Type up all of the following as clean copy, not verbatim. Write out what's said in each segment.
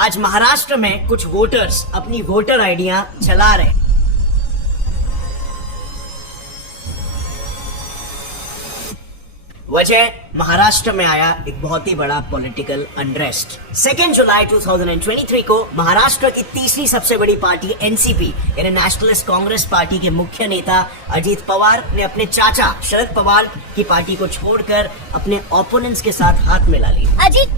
आज महाराष्ट्र में कुछ वोटर्स अपनी वोटर आइडियां चला रहे हैं। वजह महाराष्ट्र में आया एक बहुत ही बड़ा पॉलिटिकल अनरेस्ट। 2 जुलाई 2023 को महाराष्ट्र की तीसरी सबसे बड़ी पार्टी एनसीपी यानी नेशनलिस्ट कांग्रेस पार्टी के मुख्य नेता अजीत पवार ने अपने चाचा शरद पवार की पार्टी को छोड़कर अपने ओपोनेंट्स के साथ हाथ मिला ली। अजीत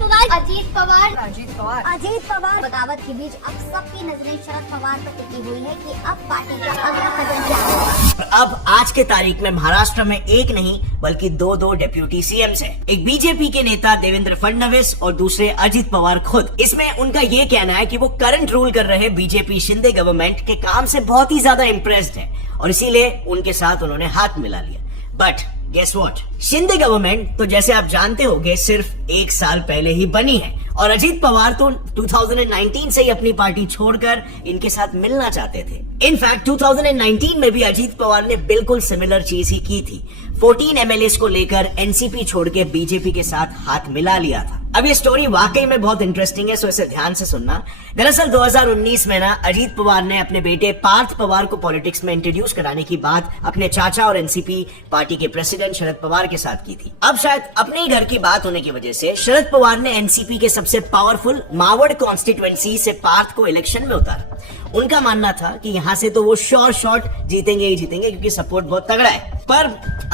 पवार बगावत के बीच अब सबकी नजरें शरद पवार पर टिकी हुई है कि अब पार्टी का अगला कदम क्या होगा। अब आज के तारीख में महाराष्ट्र में एक नहीं बल्कि दो डेप्यूटी सीएम्स हैं। एक बीजेपी के नेता देवेंद्र फडणवीस और दूसरे अजीत पवार खुद। इसमें उनका ये कहना है कि वो करंट रूल कर रहे बीजेपी शिंदे गवर्नमेंट के काम से बहुत ही ज्यादा इम्प्रेस्ड है और इसीलिए उनके साथ उन्होंने हाथ मिला लिया। But guess what, Shinde government तो जैसे आप जानते होंगे सिर्फ 1 साल पहले ही बनी है और अजीत पवार तो 2019 से ही अपनी पार्टी छोड़कर इनके साथ मिलना चाहते थे। इनफैक्ट 2019 में भी अजीत पवार ने बिल्कुल सिमिलर चीज ही की थी। 14 एमएलए को लेकर एनसीपी छोड़ के बीजेपी के साथ हाथ मिला लिया था। अब ये स्टोरी वाकई में बहुत इंटरेस्टिंग है, सो इसे ध्यान से सुनना। दरअसल 2019 में अजीत पवार ने अपने बेटे पार्थ पवार को पॉलिटिक्स में इंट्रोड्यूस कराने की बात अपने चाचा और एनसीपी पार्टी के प्रेसिडेंट शरद पवार के साथ की थी। अब शायद अपने ही घर की बात होने की वजह से शरद पवार ने एनसीपी के सबसे पावरफुल मावड़ कॉन्स्टिट्यूएंसी से पार्थ को इलेक्शन में उतारा। उनका मानना था कि यहां से तो वो श्योर शॉट जीतेंगे ही जीतेंगे क्योंकि सपोर्ट बहुत तगड़ा है। पर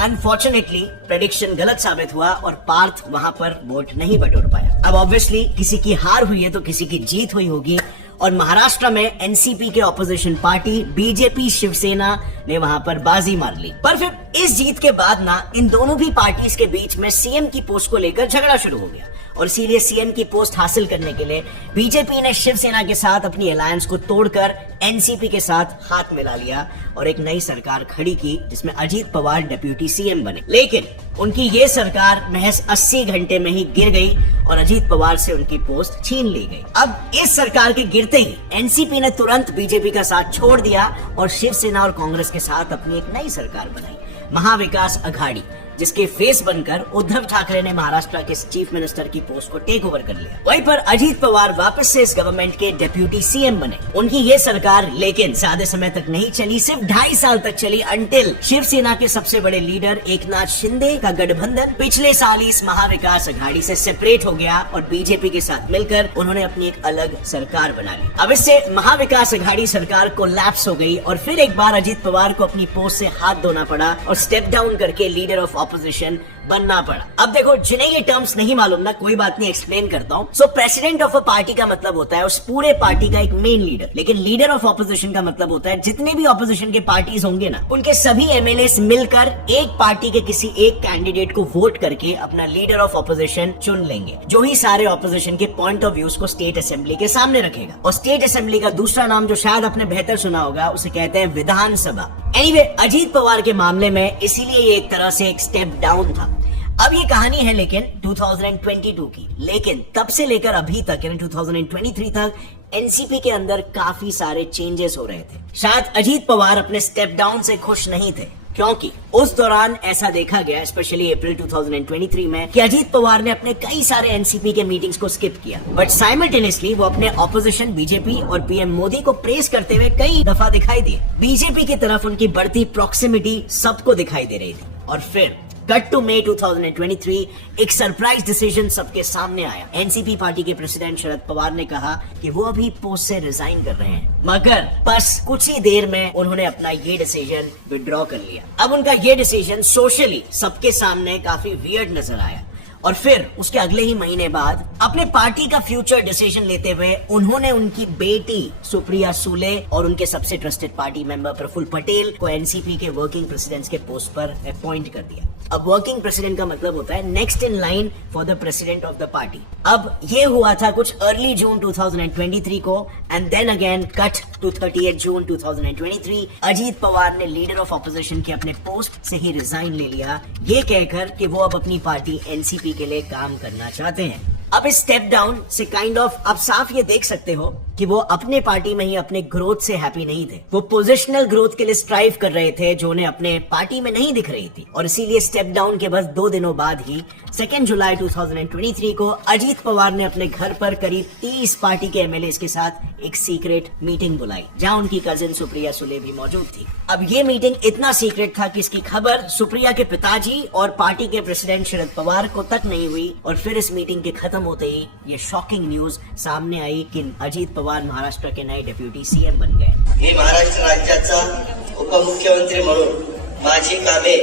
अनफॉर्चुनेटली प्रेडिक्शन गलत साबित हुआ और पार्थ वहां पर वोट नहीं बटोर पाया। अब ऑब्वियसली किसी की हार हुई है तो किसी की जीत हुई होगी और महाराष्ट्र में एनसीपी के ऑपोजिशन पार्टी बीजेपी शिवसेना ने वहां पर बाजी मार ली। पर फिर इस जीत के बाद इन दोनों भी पार्टीज के बीच में सीएम की पोस्ट को लेकर झगड़ा शुरू हो गया और इसीलिए सीएम की पोस्ट हासिल करने के लिए बीजेपी ने शिवसेना के साथ अपनी अलायंस को तोड़कर एनसीपी के साथ हाथ मिला लिया और एक नई सरकार खड़ी की जिसमें अजीत पवार डिप्टी सीएम बने। लेकिन उनकी ये सरकार महज 80 घंटे में ही गिर गई और अजीत पवार से उनकी पोस्ट छीन ली गई। अब इस सरकार के गिरते ही एनसीपी ने तुरंत बीजेपी का साथ छोड़ दिया और शिवसेना और कांग्रेस के साथ अपनी एक नई सरकार बनाई, महाविकास अघाड़ी, जिसके फेस बनकर उद्धव ठाकरे ने महाराष्ट्र के चीफ मिनिस्टर की पोस्ट को टेक ओवर कर लिया। वहीं पर अजीत पवार वापस से इस गवर्नमेंट के डिप्टी सीएम बने। उनकी ये सरकार लेकिन ज्यादा समय तक नहीं चली, सिर्फ 2.5 साल तक चली अंटिल शिवसेना के सबसे बड़े लीडर एकनाथ शिंदे का गठबंधन पिछले साल इस महाविकास अघाड़ी से सेपरेट हो गया और बीजेपी के साथ मिलकर उन्होंने अपनी एक अलग सरकार बना ली। अब इससे महाविकास अघाड़ी सरकार कोलैप्स हो गई और फिर एक बार अजीत पवार को अपनी पोस्ट से हाथ धोना पड़ा और स्टेप डाउन करके लीडर ऑफ ऑपोजिशन बनना पड़ा। अब देखो, जिन्हें ये टर्म्स नहीं मालूम कोई बात नहीं, एक्सप्लेन करता हूँ। सो प्रेसिडेंट ऑफ अ पार्टी का मतलब होता है उस पूरे पार्टी का एक मेन लीडर, लेकिन लीडर ऑफ ऑपोजिशन का मतलब होता है जितने भी ऑपोजिशन के पार्टीज होंगे उनके सभी एमएलए मिलकर एक पार्टी के किसी एक कैंडिडेट को वोट करके अपना लीडर ऑफ ऑपोजिशन चुन लेंगे, जो ही सारे ऑपोजिशन के पॉइंट ऑफ व्यूज को स्टेट असेंबली के सामने रखेगा। और स्टेट असेंबली का दूसरा नाम जो शायद आपने बेहतर सुना होगा उसे कहते हैं विधानसभा। एनीवे, अजीत पवार के मामले में इसीलिए ये एक तरह से एक स्टेप डाउन था। अब ये कहानी है लेकिन 2022 की, लेकिन तब से लेकर अभी तक यानी 2023 तक एनसीपी के अंदर काफी सारे चेंजेस हो रहे थे। शायद अजीत पवार अपने स्टेप डाउन से खुश नहीं थे क्योंकि उस दौरान ऐसा देखा गया, स्पेशली अप्रैल 2023 में, कि अजीत पवार ने अपने कई सारे एनसीपी के मीटिंग्स को स्किप किया, बट साइमल्टेनियसली वो अपने ऑपोजिशन बीजेपी और पीएम मोदी को प्रेस करते हुए कई दफा दिखाई दिए। बीजेपी की तरफ उनकी बढ़ती प्रॉक्सिमिटी सबको दिखाई दे रही थी। और फिर कट टू मई 2023, एक सरप्राइज डिसीजन सबके सामने आया। एनसीपी पार्टी के प्रेसिडेंट शरद पवार ने कहा कि वो अभी पोस्ट से रिजाइन कर रहे हैं, मगर बस कुछ ही देर में उन्होंने अपना ये डिसीजन विड्रॉ कर लिया। अब उनका ये डिसीजन सोशली सबके सामने काफी वियर्ड नजर आया और फिर उसके अगले ही महीने बाद अपने पार्टी का फ्यूचर डिसीजन लेते हुए उन्होंने उनकी बेटी सुप्रिया सुले और उनके सबसे trusted party member Praful Patel को एनसीपी के वर्किंग प्रेसिडेंट्स के पोस्ट पर अपॉइंट कर दिया। अब वर्किंग प्रेसिडेंट का मतलब होता है next in line for the president of the party. अब ये हुआ था कुछ अर्ली जून 2023 को and then again cut to 30 June 2023, Ajit Pawar ने लीडर ऑफ ऑपोजिशन के अपने पोस्ट से ही रिजाइन ले लिया, ये कहकर कि वो अब अपनी पार्टी एनसीपी के लिए काम करना चाहते हैं। अब इस स्टेप डाउन से काइंड ऑफ आप साफ ये देख सकते हो कि वो अपने पार्टी में ही अपने ग्रोथ से हैप्पी नहीं थे। वो पोजिशनल ग्रोथ के लिए स्ट्राइव कर रहे थे जो उन्हें अपने पार्टी में नहीं दिख रही थी, और इसीलिए स्टेप डाउन के बस 2 दिनों बाद ही 2 जुलाई 2023 को अजीत पवार ने अपने घर पर करीब 30 पार्टी के एमएलए के साथ एक सीक्रेट मीटिंग बुलाई, जहां उनकी कजिन सुप्रिया सुले भी मौजूद थी। अब ये मीटिंग इतना सीक्रेट था कि इसकी खबर सुप्रिया के पिताजी और पार्टी के प्रेसिडेंट शरद पवार को तक नहीं हुई, और फिर इस मीटिंग के खत्म होते ही ये शॉकिंग न्यूज सामने आई कि अजीत पवार महाराष्ट्र के नए डेप्यूटी सीएम बन गए। मी महाराष्ट्र राज्याचा उपमुख्यमंत्री म्हणून माझी कामे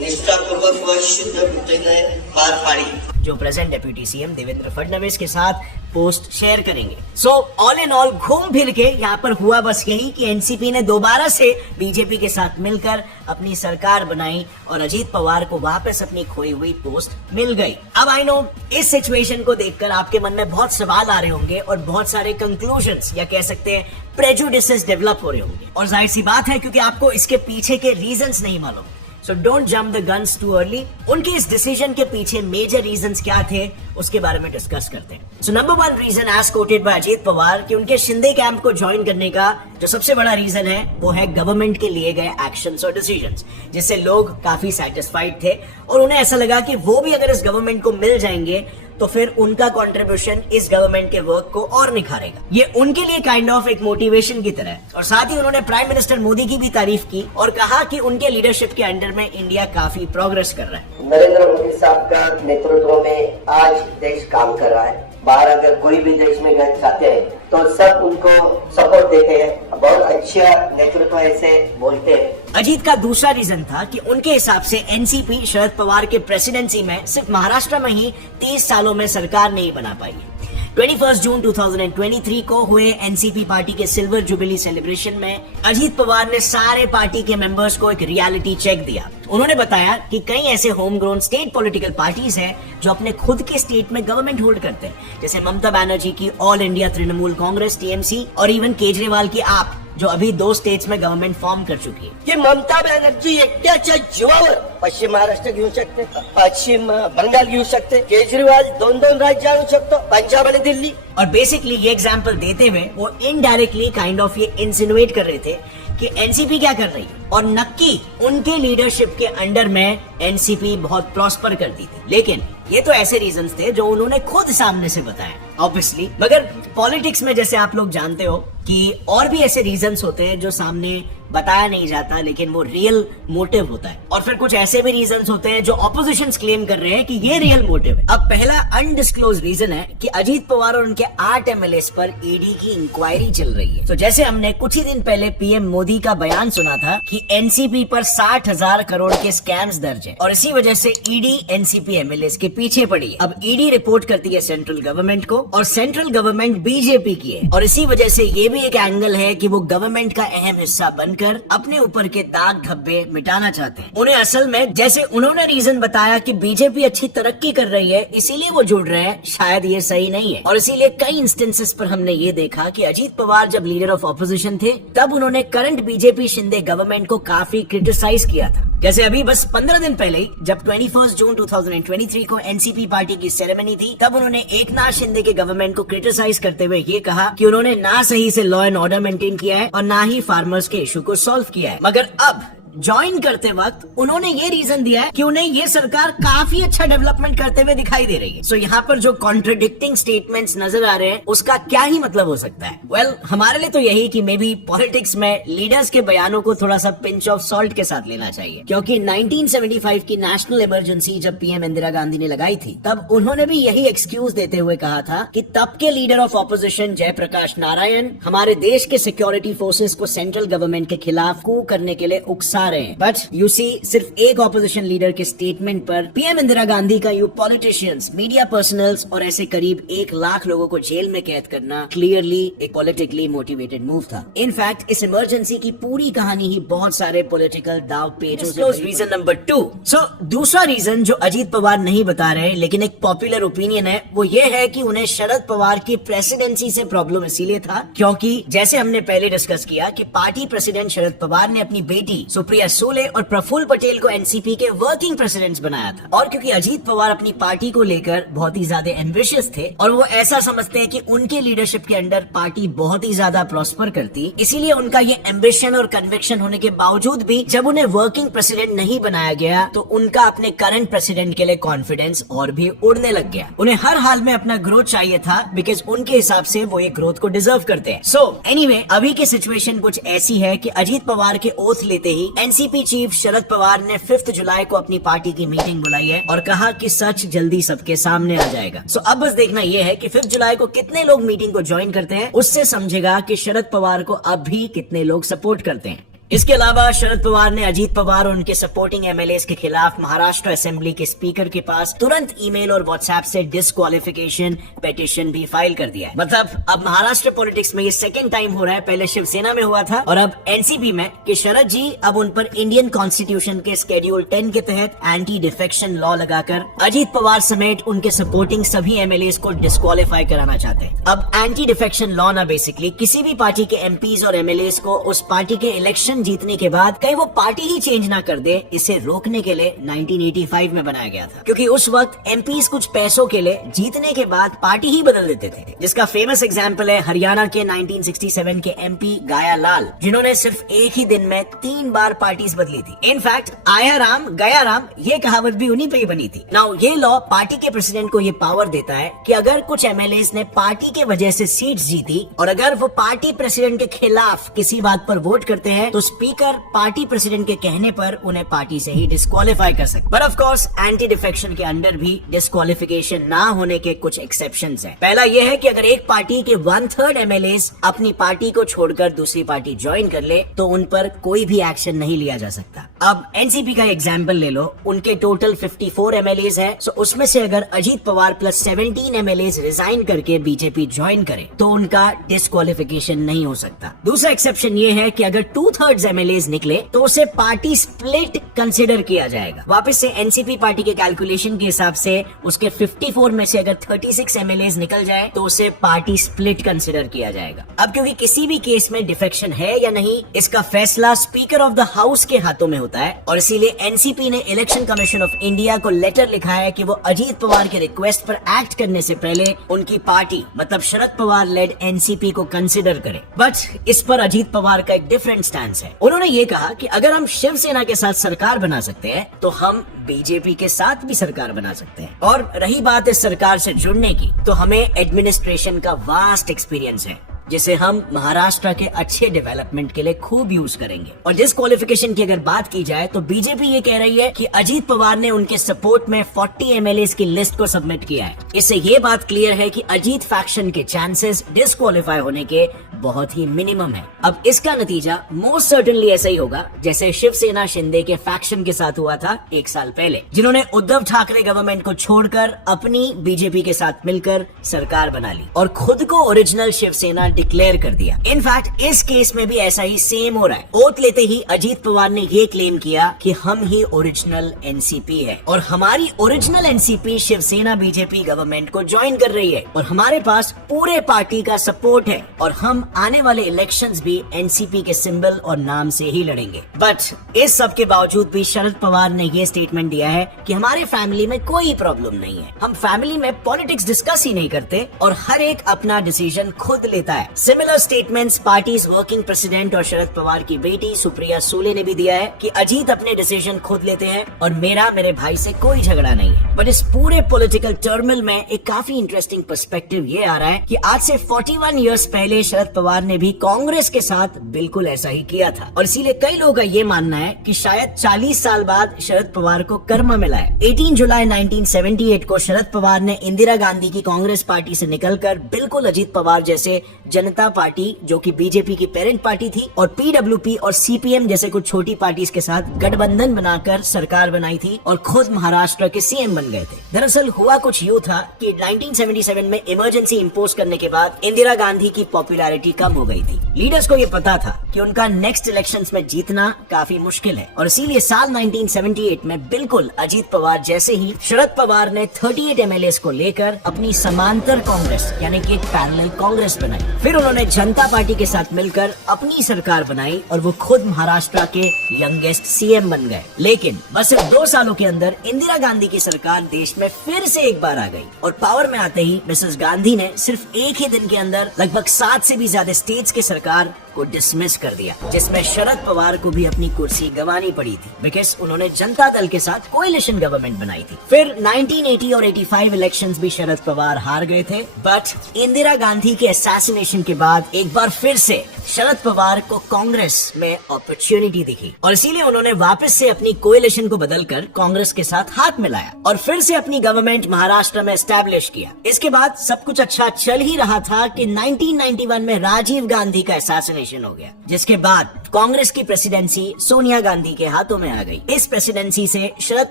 निष्ठापूर्वक व शुद्ध बुद्धीने पार पाडी, जो present deputy CM Devendra Fadnavis के साथ पोस्ट शेयर करेंगे। सो ऑल इन ऑल घूम फिर के यहाँ पर हुआ बस यही कि एनसीपी ने दोबारा से बीजेपी के साथ मिलकर अपनी सरकार बनाई और अजीत पवार को वापस अपनी खोई हुई पोस्ट मिल गई। अब आई नो इस सिचुएशन को देखकर आपके मन में बहुत सवाल आ रहे होंगे और बहुत सारे कंक्लूजन्स या कह सकते हैं प्रेजुडिसेस डेवलप हो रहे होंगे, और जाहिर सी बात है क्योंकि आपको इसके पीछे के रीजंस नहीं मालूम। So don't jump the guns too early. उनके इस डिसीजन के पीछे मेजर रीजंस क्या थे उसके बारे में डिस्कस करते हैं। So number 1 reason as quoted by Ajit Pawar कि उनके शिंदे कैंप को ज्वाइन करने का जो सबसे बड़ा रीजन है वो है गवर्नमेंट के लिए गए एक्शंस और डिसीजंस, जिससे लोग काफी सेटिस्फाइड थे और उन्हें ऐसा लगा कि वो भी अगर इस गवर्नमेंट को मिल जाएंगे तो फिर उनका कंट्रीब्यूशन इस गवर्नमेंट के वर्क को और निखारेगा। ये उनके लिए काइंड ऑफ एक मोटिवेशन की तरह है। और साथ ही उन्होंने प्राइम मिनिस्टर मोदी की भी तारीफ की और कहा कि उनके लीडरशिप के अंडर में इंडिया काफी प्रोग्रेस कर रहा है। नरेंद्र मोदी साहब का नेतृत्व में आज देश काम कर रहा है। बाहर अगर कोई भी देश में जाते हैं तो सब उनको सपोर्ट देते हैं, बहुत अच्छा नेतृत्व ऐसे बोलते हैं। अजीत का दूसरा रीजन था कि उनके हिसाब से एनसीपी शरद पवार के प्रेसिडेंसी में सिर्फ महाराष्ट्र में ही 30 सालों में सरकार नहीं बना पाई है। 21 जून 2023 को हुए एनसीपी पार्टी के सिल्वर जुबिली सेलिब्रेशन में अजीत पवार ने सारे पार्टी के मेंबर्स को एक रियलिटी चेक दिया। उन्होंने बताया कि कई ऐसे home grown state political parties हैं जो अपने खुद के स्टेट में गवर्नमेंट होल्ड करते हैं, जैसे ममता बनर्जी की all India Trinamool Congress TMC और इवन केजरीवाल की आप, जो अभी 2 स्टेट्स में गवर्नमेंट फॉर्म कर चुकी है। की ममता बॅनर्जी एकट्याच्या जीवावर पश्चिम महाराष्ट्र घेऊ शकते, पश्चिम बंगाल घेऊ शकते, केजरीवाल 2 राज्य आणू शकतो, पंजाब आणि दिल्ली। और बेसिकली ये एग्जाम्पल देते हुए वो इनडायरेक्टली काइंड ऑफ ये इंसिनुएट कर रहे थे कि एनसीपी क्या कर रही है, और नक्की उनके लीडरशिप के अंडर में एनसीपी बहुत प्रॉस्पर करती थी। लेकिन ये तो ऐसे रीजंस थे जो उन्होंने खुद सामने से बताया ऑब्वियसली, मगर पॉलिटिक्स में जैसे आप लोग जानते हो कि और भी ऐसे रीजंस होते हैं जो सामने बताया नहीं जाता लेकिन वो रियल मोटिव होता है, और फिर कुछ ऐसे भी रीजंस होते हैं जो ऑपोजिशन क्लेम कर रहे हैं कि ये रियल मोटिव है। अब पहला अनडिस्क्लोज रीजन है कि अजीत पवार और उनके 8 एमएलए पर ईडी की इंक्वायरी चल रही है। तो जैसे हमने कुछ ही दिन पहले पीएम मोदी का बयान सुना था कि एनसीपी पर 60,000 करोड़ के स्कैम्स दर्ज है और इसी वजह से ईडी एनसीपी एमएलए के पीछे पड़ी है। अब ईडी रिपोर्ट करती है सेंट्रल गवर्नमेंट को और सेंट्रल गवर्नमेंट बीजेपी की है, और इसी वजह से ये भी एक एंगल है कि वो गवर्नमेंट का अहम हिस्सा बनकर अपने ऊपर के दाग धब्बे मिटाना चाहते हैं। उन्हें असल में जैसे उन्होंने रीजन बताया कि बीजेपी अच्छी तरक्की कर रही है इसीलिए वो जुड़ रहे हैं, शायद ये सही नहीं है। और इसीलिए कई इंस्टेंसेस पर हमने ये देखा कि अजीत पवार जब लीडर ऑफ ऑपोजिशन थे तब उन्होंने करंट बीजेपी शिंदे गवर्नमेंट को काफी क्रिटिसाइज किया था। जैसे अभी बस 15 दिन पहले ही जब 21 जून 2023 को एनसीपी पार्टी की सेरेमनी थी तब उन्होंने एकनाथ शिंदे के गवर्नमेंट को क्रिटिसाइज करते हुए ये कहा कि उन्होंने ना सही से लॉ एंड ऑर्डर मेंटेन किया है और ना ही फार्मर्स के इशू को सॉल्व किया है। मगर अब ज्वाइन करते वक्त उन्होंने ये रीजन दिया है कि उन्हें ये सरकार काफी अच्छा डेवलपमेंट करते हुए दिखाई दे रही है। सो यहाँ पर जो कॉन्ट्रडिक्टिंग स्टेटमेंट्स नजर आ रहे हैं उसका क्या ही मतलब हो सकता है? वेल, हमारे लिए तो यही कि मे बी पॉलिटिक्स में लीडर्स के बयानों को थोड़ा सा पिंच ऑफ सॉल्ट के साथ लेना चाहिए, क्योंकि 1975 की नेशनल इमरजेंसी जब पीएम इंदिरा गांधी ने लगाई थी तब उन्होंने भी यही एक्सक्यूज देते हुए कहा था कि तब के leader of opposition Jayaprakash Narayan हमारे देश के सिक्योरिटी फोर्सेस को सेंट्रल गवर्नमेंट के खिलाफ कू करने के लिए उकसा रहे हैं। बट यू सी, सिर्फ एक ऑपोजिशन लीडर के स्टेटमेंट पर पीएम इंदिरा गांधी का यू पॉलिटिशियंस, मीडिया पर्सनल्स और ऐसे करीब 1 लाख लोगों को जेल में कैद करना क्लियरली एक पॉलिटिकली मोटिवेटेड मूव था। इनफैक्ट इस इमरजेंसी की पूरी कहानी ही बहुत सारे पॉलिटिकल दाव पेचों से। Reason number 2। सो दूसरा रीजन जो अजीत पवार नहीं बता रहे लेकिन एक पॉपुलर ओपिनियन है वो ये है कि उन्हें शरद पवार की प्रेसिडेंसी से प्रॉब्लम इसीलिए था क्योंकि जैसे हमने पहले डिस्कस किया कि पार्टी प्रेसिडेंट शरद पवार ने अपनी बेटी सुप्रिया सूले और प्रफुल्ल पटेल को एनसीपी के वर्किंग प्रेसिडेंट्स बनाया था। और क्योंकि अजीत पवार अपनी पार्टी को लेकर बहुत ही ज्यादा एम्बिशियस थे और वो ऐसा समझते हैं कि उनके लीडरशिप के अंडर पार्टी बहुत ही ज्यादा प्रॉस्पर करती, इसीलिए उनका ये एम्बिशन और कन्विक्शन होने के बावजूद भी जब उन्हें वर्किंग प्रेसिडेंट नहीं बनाया गया तो उनका अपने करंट प्रेसिडेंट के लिए कॉन्फिडेंस और भी उड़ने लग गया। उन्हें हर हाल में अपना ग्रोथ चाहिए था बिकॉज उनके हिसाब से वो ये ग्रोथ को डिजर्व करते हैं। सो एनीवे, अभी की सिचुएशन कुछ ऐसी है कि अजीत पवार के ओथ लेते ही एनसीपी चीफ शरद पवार ने 5 जुलाई को अपनी पार्टी की मीटिंग बुलाई है और कहा कि सच जल्दी सबके सामने आ जाएगा। सो अब बस देखना यह है कि 5 जुलाई को कितने लोग मीटिंग को ज्वाइन करते हैं, उससे समझेगा कि शरद पवार को अब भी कितने लोग सपोर्ट करते हैं। इसके अलावा शरद पवार ने अजीत पवार और उनके सपोर्टिंग एमएलएस के खिलाफ महाराष्ट्र असेंबली के स्पीकर के पास तुरंत ईमेल और व्हाट्सएप से डिस्क्वालिफिकेशन पिटीशन भी फाइल कर दिया है। मतलब अब महाराष्ट्र पॉलिटिक्स में ये सेकंड टाइम हो रहा है, पहले शिवसेना में हुआ था और अब एनसीपी में, कि शरद जी अब उन पर इंडियन कॉन्स्टिट्यूशन के शेड्यूल 10 के तहत एंटी डिफेक्शन लॉ लगाकर अजीत पवार समेत उनके सपोर्टिंग सभी एमएलएस को डिस्क्वालीफाई कराना चाहते हैं। अब एंटी डिफेक्शन लॉ ना बेसिकली किसी भी पार्टी के एमपीज और एमएलएस को उस पार्टी के इलेक्शन जीतने के बाद कहीं वो पार्टी ही चेंज ना कर दे, इसे रोकने के लिए 1985 में बनाया गया था। क्योंकि उस वक्त एमपीज कुछ पैसों के लिए जीतने के बाद पार्टी ही बदल देते थे, जिसका फेमस एग्जांपल है हरियाणा के 1967 के एमपी गाया लाल, जिन्होंने सिर्फ एक ही दिन में 3 बार पार्टीज बदली थी। इनफैक्ट आया राम गया राम ये कहावत भी उन्हीं पे ही बनी थी। नाउ ये लॉ पार्टी के प्रेसिडेंट को ये पावर देता है कि अगर कुछ एमएलएस ने पार्टी के वजह से सीट्स जीती और अगर वो पार्टी प्रेसिडेंट के खिलाफ किसी बात पर वोट करते हैं तो स्पीकर पार्टी प्रेसिडेंट के कहने पर उन्हें पार्टी से ही डिस्क्वालीफाई कर सकते। पर ऑफ कोर्स एंटी डिफेक्शन के अंडर भी डिस्क्वालिफिकेशन ना होने के कुछ एक्सेप्शंस हैं। पहला यह है कि अगर एक पार्टी के 1/3 एमएलएस अपनी पार्टी को छोड़कर दूसरी पार्टी ज्वाइन कर ले तो उन पर कोई भी एक्शन नहीं लिया जा सकता। अब एनसीपी का एग्जाम्पल ले लो, उनके टोटल 54 एमएलएस है, सो उसमें से अगर Ajit Pawar plus 17 MLAs resign करके बीजेपी ज्वाइन करे तो उनका डिस्क्वालिफिकेशन नहीं हो सकता। दूसरा एक्सेप्शन ये है कि अगर 2/3 एमएलएस निकले तो उसे पार्टी स्प्लिट कंसिडर किया जाएगा। वापस से एनसीपी पार्टी के कैलकुलेशन के हिसाब से उसके 54 में से अगर 36 एमएलएस निकल जाए तो उसे पार्टी स्प्लिट कंसिडर किया जाएगा। अब क्योंकि किसी भी केस में डिफेक्शन है या नहीं, इसका फैसला स्पीकर ऑफ द हाउस के हाथों में होता है और इसीलिए एनसीपी ने इलेक्शन कमीशन ऑफ इंडिया को लेटर लिखा है कि वो अजीत पवार के रिक्वेस्ट पर एक्ट करने से पहले उनकी पार्टी मतलब शरद पवार लेड एनसीपी को कंसिडर करे। बट इस पर अजीत पवार का एक डिफरेंट स्टैंड है। उन्होंने ये कहा कि अगर हम शिवसेना के साथ सरकार बना सकते हैं तो हम बीजेपी के साथ भी सरकार बना सकते हैं। और रही बात इस सरकार से जुड़ने की, तो हमें एडमिनिस्ट्रेशन का वास्ट एक्सपीरियंस है जिसे हम महाराष्ट्र के अच्छे डेवलपमेंट के लिए खूब यूज करेंगे। और डिस्क्वालिफिकेशन की अगर बात की जाए तो बीजेपी ये कह रही है कि अजीत पवार ने उनके सपोर्ट में 40 एमएलएस की लिस्ट को सबमिट किया है। इससे ये बात क्लियर है कि अजीत फैक्शन के चांसेस डिस्क्वालीफाई होने के बहुत ही मिनिमम है। अब इसका नतीजा मोस्ट सर्टेनली ऐसा ही होगा जैसे शिवसेना शिंदे के फैक्शन के साथ हुआ था 1 साल पहले, जिन्होंने उद्धव ठाकरे गवर्नमेंट को छोड़कर अपनी बीजेपी के साथ मिलकर सरकार बना ली और खुद को ओरिजिनल शिवसेना डिक्लेयर कर दिया। इनफैक्ट इस केस में भी ऐसा ही सेम हो रहा है। ओथ लेते ही अजीत पवार ने ये क्लेम किया कि हम ही ओरिजिनल एनसीपी है और हमारी original NCP Shiv Sena BJP government को ज्वाइन कर रही है और हमारे पास पूरे पार्टी का सपोर्ट है और हम आने वाले इलेक्शंस भी एनसीपी के सिंबल और नाम से ही लड़ेंगे। बट इस सब के बावजूद भी शरद पवार ने ये स्टेटमेंट दिया है कि हमारे फैमिली में कोई प्रॉब्लम नहीं है, हम फैमिली में पॉलिटिक्स डिस्कस ही नहीं करते और हर एक अपना डिसीजन खुद लेता है। Similar statements party working president और शरद पवार की बेटी सुप्रिया सूले ने भी दिया है कि अजीत अपने डिसीजन खुद लेते हैं और मेरे भाई से कोई झगड़ा नहीं है। बट इस पूरे पॉलिटिकल टर्मोइल में एक काफी इंटरेस्टिंग पर्सपेक्टिव ये आ रहा है कि आज से 41 इयर्स पहले शरद पवार ने भी कांग्रेस के साथ बिल्कुल ऐसा ही किया था और इसीलिए कई लोगों का ये मानना है कि शायद 40 साल बाद शरद पवार को कर्म मिला है। 18 जुलाई 1978 को शरद पवार ने इंदिरा गांधी की कांग्रेस पार्टी से निकलकर बिल्कुल अजीत पवार जैसे जनता पार्टी, जो कि बीजेपी की पेरेंट पार्टी थी, और पीडब्ल्यूपी और सीपीएम जैसे कुछ छोटी पार्टीज के साथ गठबंधन बनाकर सरकार बनाई थी और खुद महाराष्ट्र के सीएम बन गए थे। दरअसल हुआ कुछ यूं था कि 1977 में इमरजेंसी इंपोज करने के बाद इंदिरा गांधी की पॉपुलैरिटी कम हो गई थी। लीडर्स को ये पता था कि उनका नेक्स्ट इलेक्शंस में जीतना काफी मुश्किल है। और इसीलिए साल 1978 में बिल्कुल अजीत पवार जैसे ही शरद पवार ने 38 एमएलए को लेकर अपनी समांतर कांग्रेस यानी कि एक पैरेलल कांग्रेस बनाई। फिर उन्होंने जनता पार्टी के साथ मिलकर अपनी सरकार बनाई और वो खुद महाराष्ट्र के यंगेस्ट सीएम बन गए। लेकिन बस सिर्फ 2 सालों के अंदर इंदिरा गांधी की सरकार देश में फिर से एक बार आ गई और पावर में आते ही मिसेस गांधी ने सिर्फ एक ही दिन के अंदर लगभग 7 से भी ज्यादा स्टेट्स की सरकार को डिसमिस कर दिया, जिसमें शरद पवार को भी अपनी कुर्सी गंवानी पड़ी थी बिकॉज उन्होंने जनता दल के साथ कोएलिशन गवर्नमेंट बनाई थी। फिर 1980 और 85 इलेक्शंस भी शरद पवार हार गए थे, बट इंदिरा गांधी के असैसिनेशन के बाद एक बार फिर से शरद पवार को कांग्रेस में अपॉर्चुनिटी दिखी और इसीलिए उन्होंने वापस से अपनी कोएलिशन को बदलकर कांग्रेस के साथ हाथ मिलाया और फिर से अपनी गवर्नमेंट महाराष्ट्र में एस्टैब्लिश किया। इसके बाद सब कुछ अच्छा चल ही रहा था कि 1991 में राजीव गांधी का असैसिनेशन हो गया, जिसके बाद कांग्रेस की प्रेसिडेंसी सोनिया गांधी के हाथों में आ गई। इस प्रेसिडेंसी से शरद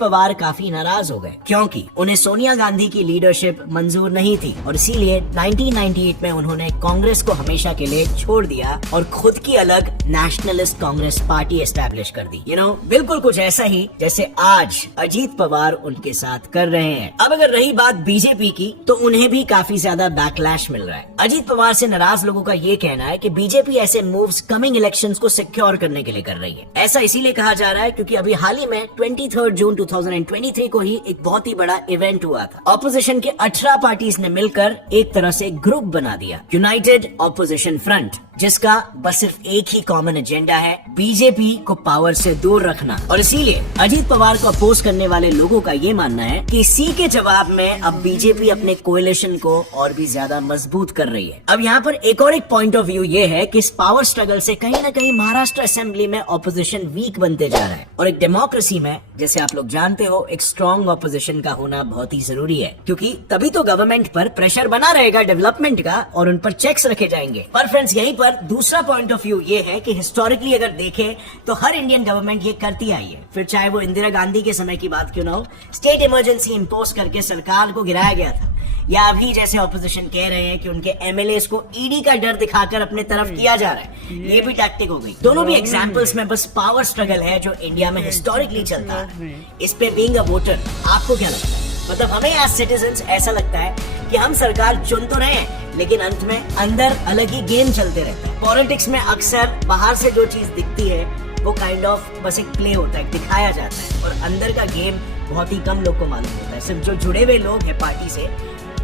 पवार काफी नाराज हो गए क्योंकि उन्हें सोनिया गांधी की लीडरशिप मंजूर नहीं थी और इसीलिए 1998 में उन्होंने कांग्रेस को हमेशा के लिए छोड़ दिया और खुद की अलग नेशनलिस्ट कांग्रेस पार्टी एस्टैब्लिश कर दी। बिल्कुल कुछ ऐसा ही जैसे आज अजीत पवार उनके साथ कर रहे हैं। अब अगर रही बात बीजेपी की तो उन्हें भी काफी ज्यादा बैकलैश मिल रहा है। अजीत पवार से नाराज लोगों का ये कहना है कि बीजेपी ऐसे मूव्स कमिंग इलेक्शंस को सिक्योर करने के लिए कर रही है। ऐसा इसीलिए कहा जा रहा है क्योंकि अभी हाल ही में 23 जून 2023 को ही एक बहुत ही बड़ा इवेंट हुआ था। ऑपोजिशन के 18 पार्टीज ने मिलकर एक तरह से ग्रुप बना दिया, यूनाइटेड ऑपोजिशन फ्रंट, जिसका बस सिर्फ एक ही कॉमन एजेंडा है, बीजेपी को पावर से दूर रखना। और इसीलिए अजीत पवार को अपोज करने वाले लोगों का ये मानना है कि इसी के जवाब में अब बीजेपी अपने कोएलिशन को और भी ज्यादा मजबूत कर रही है। अब यहाँ पर एक और एक पॉइंट ऑफ व्यू ये है कि इस पावर स्ट्रगल से कहीं ना कहीं महाराष्ट्र असेंबली में ऑपोजिशन वीक बनते जा रहा है और एक डेमोक्रेसी में, जैसे आप लोग जानते हो, एक स्ट्रॉन्ग ऑपोजिशन का होना बहुत ही जरूरी है क्योंकि तभी तो गवर्नमेंट पर प्रेशर बना रहेगा डेवलपमेंट का और उन पर चेक्स रखे जाएंगे। पर फ्रेंड्स, यहीं पर दूसरा पॉइंट ऑफ व्यू ये है कि हिस्टोरिकली अगर देखें तो हर इंडियन गवर्नमेंट ये करती आई है, फिर चाहे वो इंदिरा गांधी के समय की बात क्यों ना हो, स्टेट इमरजेंसी इंपोज करके सरकार को गिराया गया था, या अभी जैसे ऑपोजिशन कह रहे हैं कि उनके एमएलएस को ईडी का डर दिखाकर अपने तरफ किया जा रहा है, ये भी टैक्टिक हो गई। दोनों भी एग्जांपल्स में बस पावर स्ट्रगल है जो इंडिया में हिस्टोरिकली चलता है। इस पे बीइंग अ वोटर आपको क्या लगता है? मतलब हमें एज सिटीजन्स ऐसा लगता है कि हम सरकार चुन तो रहे हैं लेकिन अंत में अंदर अलग ही गेम चलते रहता है। पॉलिटिक्स में अक्सर बाहर से जो चीज दिखती है वो काइंड ऑफ बस एक प्ले होता है, दिखाया जाता है और अंदर का गेम बहुत ही कम लोग को मालूम होता है। सिर्फ जो जुड़े हुए लोग हैं पार्टी से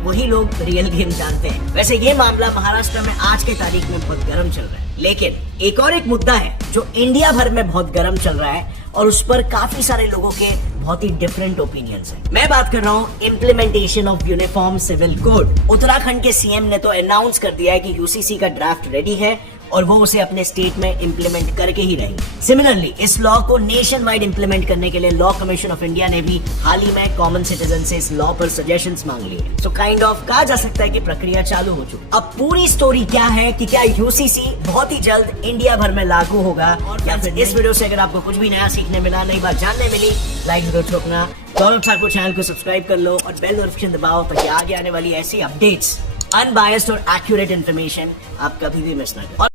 वही लोग रियल गेम जानते हैं। वैसे ये मामला महाराष्ट्र में आज के तारीख में बहुत गर्म चल रहा है, लेकिन एक और एक मुद्दा है जो इंडिया भर में बहुत गर्म चल रहा है और उस पर काफी सारे लोगों के बहुत ही डिफरेंट ओपिनियंस हैं। मैं बात कर रहा हूँ implementation of uniform civil code. Uttarakhand के सीएम ने तो अनाउंस कर दिया है कि यूसीसी का ड्राफ्ट रेडी है और वो उसे अपने स्टेट में इम्प्लीमेंट करके ही रहेंगे। सिमिलरली इस लॉ को नेशन वाइड इम्प्लीमेंट करने के लिए लॉ कमीशन ऑफ इंडिया ने भी हाल ही में कॉमन सिटीजन से इस लॉ पर सजेशंस मांग लिए। सो काइंड ऑफ कहा जा सकता है कि प्रक्रिया चालू हो चुकी। अब पूरी स्टोरी क्या है कि क्या यूसीसी बहुत ही जल्द इंडिया भर में लागू होगा। और इस वीडियो से अगर आपको कुछ भी नया सीखने मिला, नई बात जानने मिली, लाइक जरूर ठोकना। गौरव ठाकुर चैनल को सब्सक्राइब कर लो और बेल नोटिफिकेशन दबाओ ताकि आगे आने वाली ऐसी अपडेट्स, अनबायस्ड और एक्यूरेट इन्फॉर्मेशन आप कभी भी मिस ना करें।